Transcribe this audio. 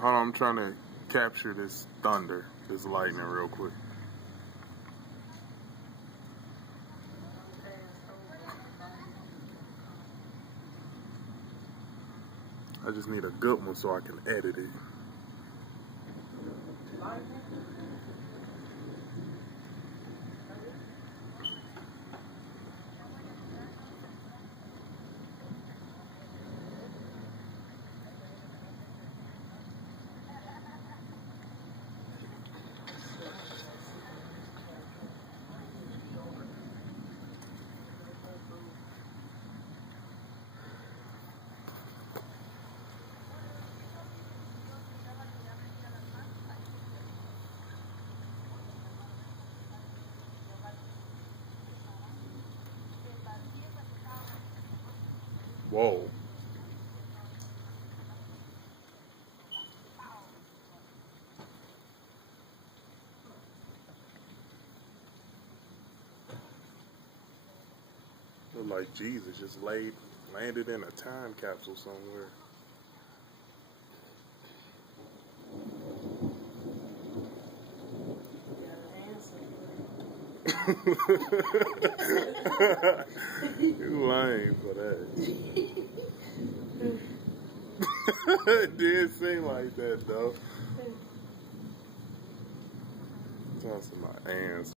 Hold on, I'm trying to capture this thunder, this lightning real quick. I just need a good one so I can edit it. Whoa. Look like Jesus just landed in a time capsule somewhere. You lame for that. It did seem like that though. Tossing my hands.